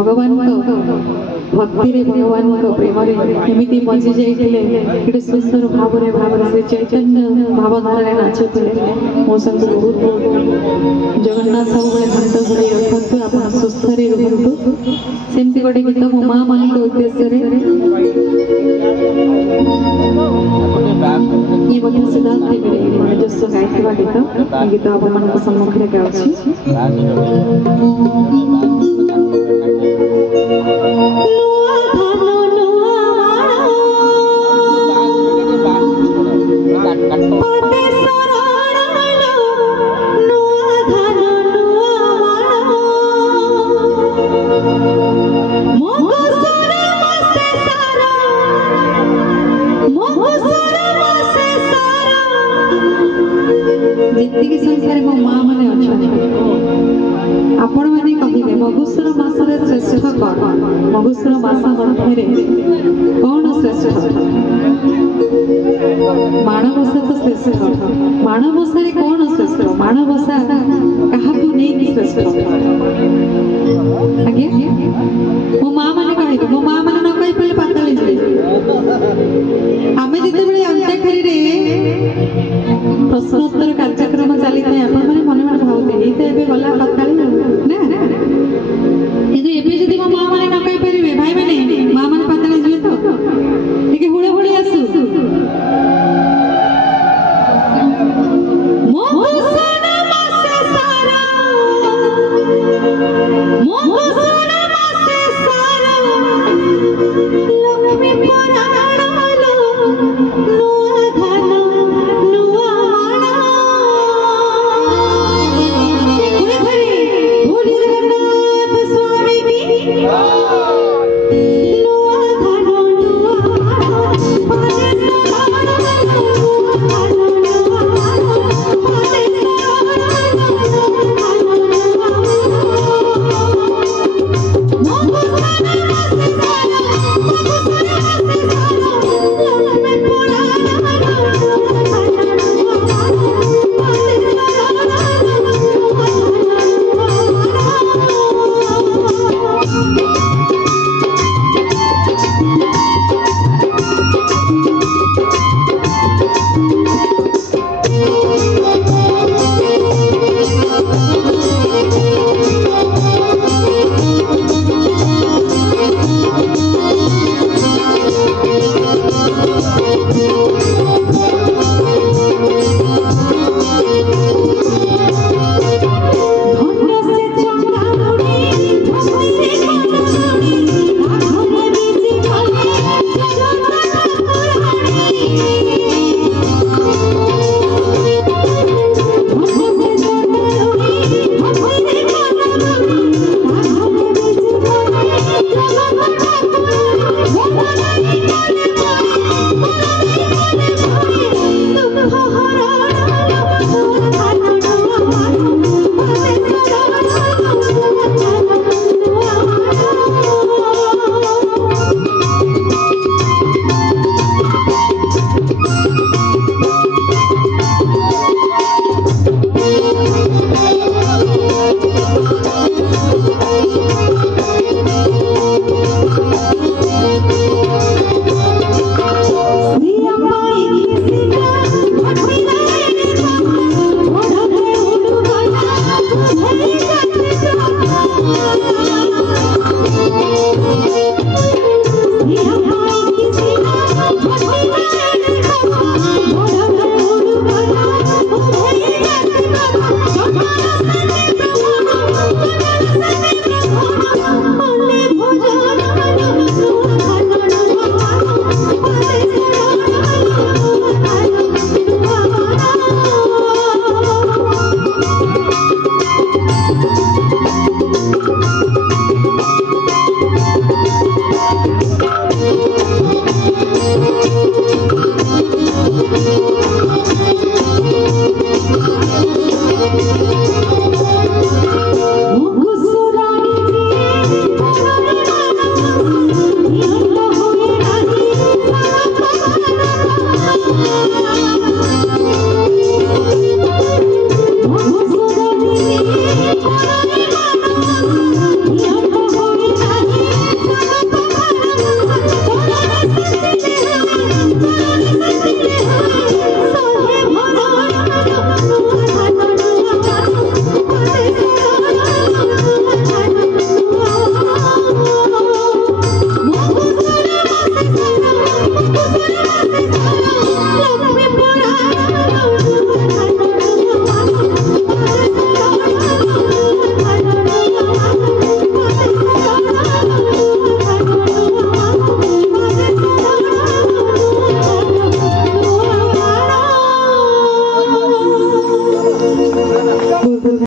भगवान भक्ति रे भगवान प्रेम एमती मजी जाइए सुंदर भाव श्री चैतन्य भावधारा नाचुले मो संग बहुत जगन्नाथ सब हाथ घोड़े रखु आप सुस्थ रुहतु सेमती गोटे गीत मो माँ मान उद्देश्य ये सिद्धांत ନିଜସ୍ୱ ଗାଇଥିବା ଗୀତ ଆପଣମାନଙ୍କ ସମ୍ମୁଖରେ ଗାଉଛି। जी संसार मो माँ मैंने आपण मैंने कहे मगुसुर मासरे श्रेष्ठ कौन मगुसुर मास मध्य कौन श्रेष्ठ माणवसा तो श्रेष्ठ माणवसा कौन श्रेष्ठ माणवसा क्या नहीं श्रेष्ठ आगे मो माँ मैंने कहे मो माँ मैंने न कही पे पाताली आम जिते अंत्याक्षरी प्रश्नोत्तर कार्यक्रम चली था आप मन मन भावते ये तो गला पाताली ना कि मो माँ मैंने न कही पारे भाई मैंने माँ मैंने पाताली जी तो टे हुड़े हुड़ी आसू स्वामी की